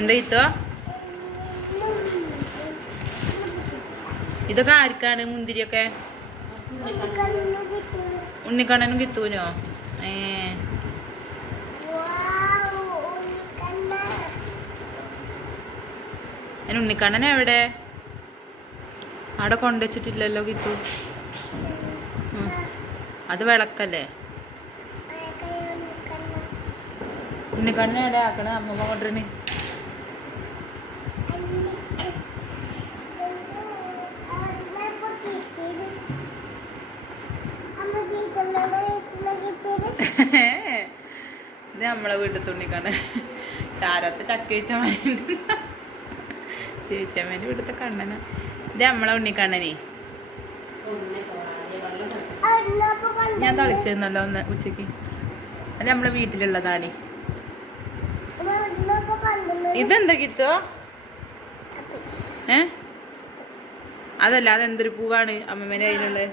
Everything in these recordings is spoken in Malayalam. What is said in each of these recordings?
എന്താ കിത്തുക? ഇതൊക്കെ ആർക്കാണ് മുന്തിരിയൊക്കെ? ഉണ്ണിക്കണ്ണനും കിത്തൂനോ? ഉണ്ണിക്കണ്ണൻ എവിടെ? അവിടെ കൊണ്ടുവച്ചിട്ടില്ലല്ലോ കിത്തു. അത് വിളക്കല്ലേ? ഉണ്ണിക്കണ്ണൻ എവിടെ ആക്കണ? അമ്മമ്മ കൊണ്ടുവരണേ. ഇത് നമ്മളെ വീട്ടിൽ തുണ്ണിക്കണ്ണൻ. ചാരത്ത് ചക്ക വെച്ച മതി. ചേച്ചമ്മേൻ്റെ വീട്ടിലത്തെ കണ്ണന. ഇത് നമ്മളെ ഉണ്ണിക്കണ്ണനെ. ഞാൻ തളിച്ചിരുന്നല്ലോ ഒന്ന് ഉച്ചക്ക്. അത് നമ്മളെ വീട്ടിലുള്ളതാണ്. ഇതെന്താ കിത്തോ? അതല്ല, അതെന്തൊരു പൂവാണ് അമ്മമ്മേൻ്റെ കയ്യിലുള്ളത്?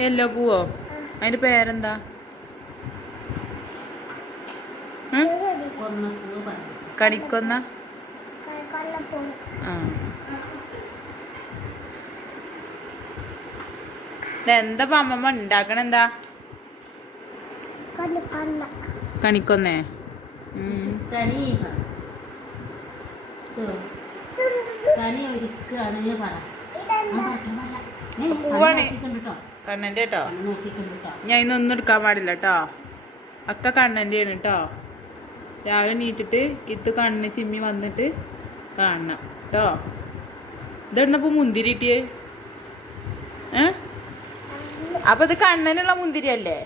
യെല്ലോ പൂവോ? അതിന്റെ പേരെന്താ? കണിക്കൊന്ന. എന്താ അമ്മമ്മ ഉണ്ടാക്കണ? എന്താ കണിക്കൊന്നേ? പൂവാണ് കണ്ണൻ്റെ കേട്ടോ. ഞാൻ ഇന്നൊന്നും എടുക്കാൻ പാടില്ല കേട്ടോ. ഒക്കെ കണ്ണൻ്റെ ആണ് കേട്ടോ. രാവിലെ നീറ്റിട്ട് കിത്ത് കണ്ണ് ചിമ്മി വന്നിട്ട് കാണണം കേട്ടോ. ഇതെണ്ണപ്പോ മുന്തിരി ഇട്ടിയേ? അപ്പൊ ഇത് കണ്ണനുള്ള മുന്തിരി അല്ലേ?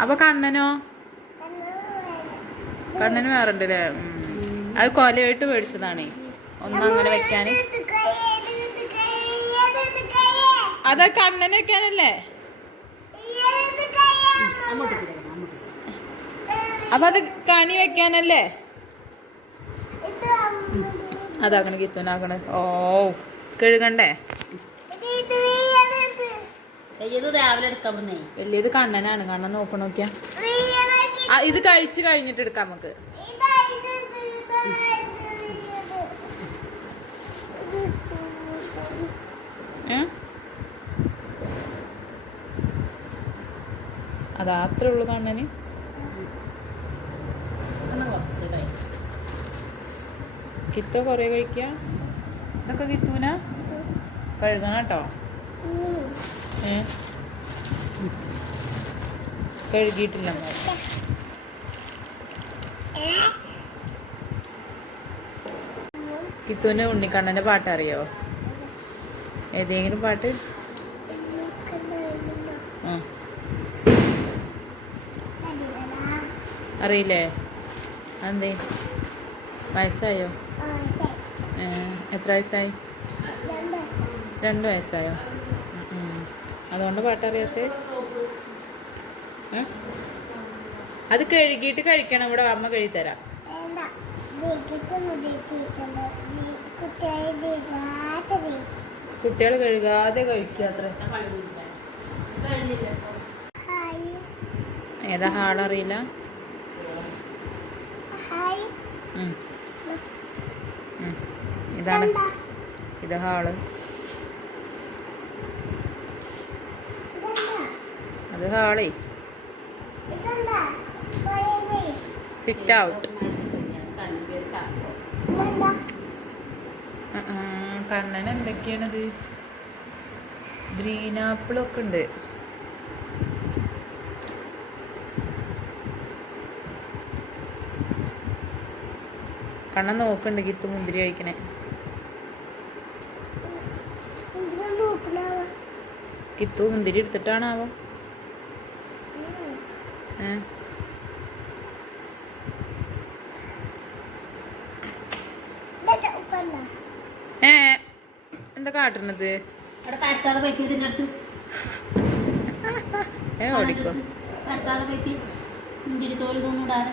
അപ്പൊ കണ്ണനോ? കണ്ണന് വേറെ ഉണ്ടല്ലേ? അത് കൊലയായിട്ട് മേടിച്ചതാണ്. ഒന്നങ്ങനെ വെക്കാന്. അതാ കണ്ണന് വെക്കാനല്ലേ? അപ്പൊ അത് കണി വെക്കാനല്ലേ? അതാക്കണ കിത്തനാക്കണ. ഓ, കഴുകണ്ടേ? വലിയത് കണ്ണനാണ്. കണ്ണൻ നോക്കണ നോക്കിയാ. ഇത് കഴിച്ചു കഴിഞ്ഞിട്ട് എടുക്കാം നമുക്ക്. അതാ അത്രേ ഉള്ളു കണ്ണന്. കിത്ത കൊറേ കഴിക്ക. ഇതൊക്കെ കിത്തൂന കഴുകണം കേട്ടോ. കഴുകിയിട്ടില്ല. കിത്തൂന് ഉണ്ണിക്കണ്ണന്റെ പാട്ട് അറിയോ? ഏതെങ്കിലും പാട്ട്? അറിയില്ലേ? അതെന്തേ? വയസ്സായോ? എത്ര വയസ്സായി? 2 വയസ്സായോ? അതുകൊണ്ട് പാട്ടറിയാത്ത? അത് കഴുകിയിട്ട് കഴിക്കണം. ഇവിടെ അമ്മ കഴുകിത്തരാം. കുട്ടികൾ കഴുകാതെ കഴിക്കുക അത്ര. ഏതാ ഹാളറിയില്ല? ഇതാണ്, ഇത് ഹാള്. അത് ഹാളേ. Sit out. കണ്ണൻ എന്തൊക്കെയാണത്? ഗ്രീൻ ആപ്പിളൊക്കെ ഉണ്ട്. കണ്ണൻ നോക്കണ്ട് കിത്ത് മുന്തിരി കഴിക്കണേ. കിത്തു മുന്തിരി എടുത്തിട്ടാണാവോ? എന്താ കാട്ടുന്നത്? ഓടിക്കോ. മുന്തിരി തോലൊന്നും ഇടാതെ.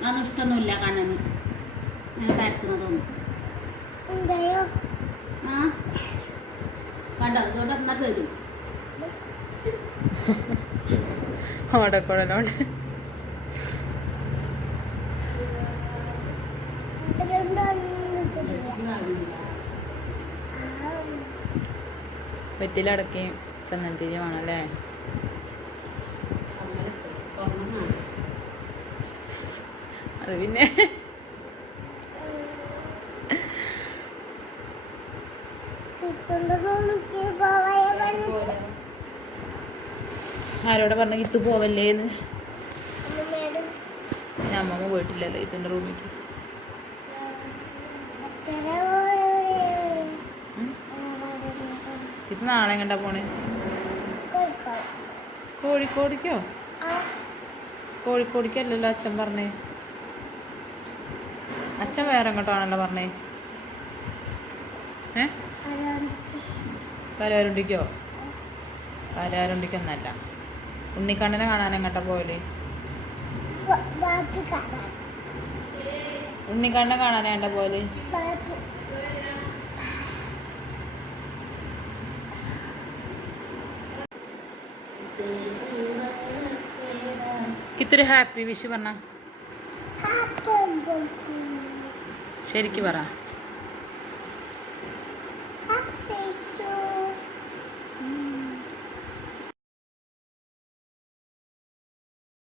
അതൊന്നും ഇഷ്ടമൊന്നുമില്ല കണ്ണന് അങ്ങനെ പരത്തുന്നതൊന്നും. കണ്ടോ അതുകൊണ്ട് എന്നാ തരും ഓടക്കുഴലോണ്ട് വെറ്റിലടക്കുകയും ചന്ദനത്തിരിയുമാണല്ലേ. അത് പിന്നെ ആരോടെ പറഞ്ഞ കിത്തു പോവല്ലേന്ന്. അമ്മമ്മ പോയിട്ടില്ലല്ലോ ഇതിൻ്റെ റൂമിലേക്ക്. ഇത് നാളെ എങ്ങണ്ടാ പോണേ? കോഴിക്കോടിക്കോ? കോഴിക്കോടിക്കല്ലല്ലോ അച്ഛൻ പറഞ്ഞേ. അച്ഛൻ വേറെ എങ്ങോട്ടാണല്ലോ പറഞ്ഞേ? കരാരുണ്ടിക്കോ? കരാരുണ്ടിക്കൊന്നല്ല. ഉണ്ണിക്കണ്ണനെ കാണാൻ എങ്ങോട്ടാ പോയല്ലേ? ഉണ്ണിക്കണ്ണനെ കാണാനാ എങ്ങോട്ടാ പോയല്ലേ? കിത്തൊരു ഹാപ്പി വിഷ് പറഞ്ഞ ശരിക്ക് പറ.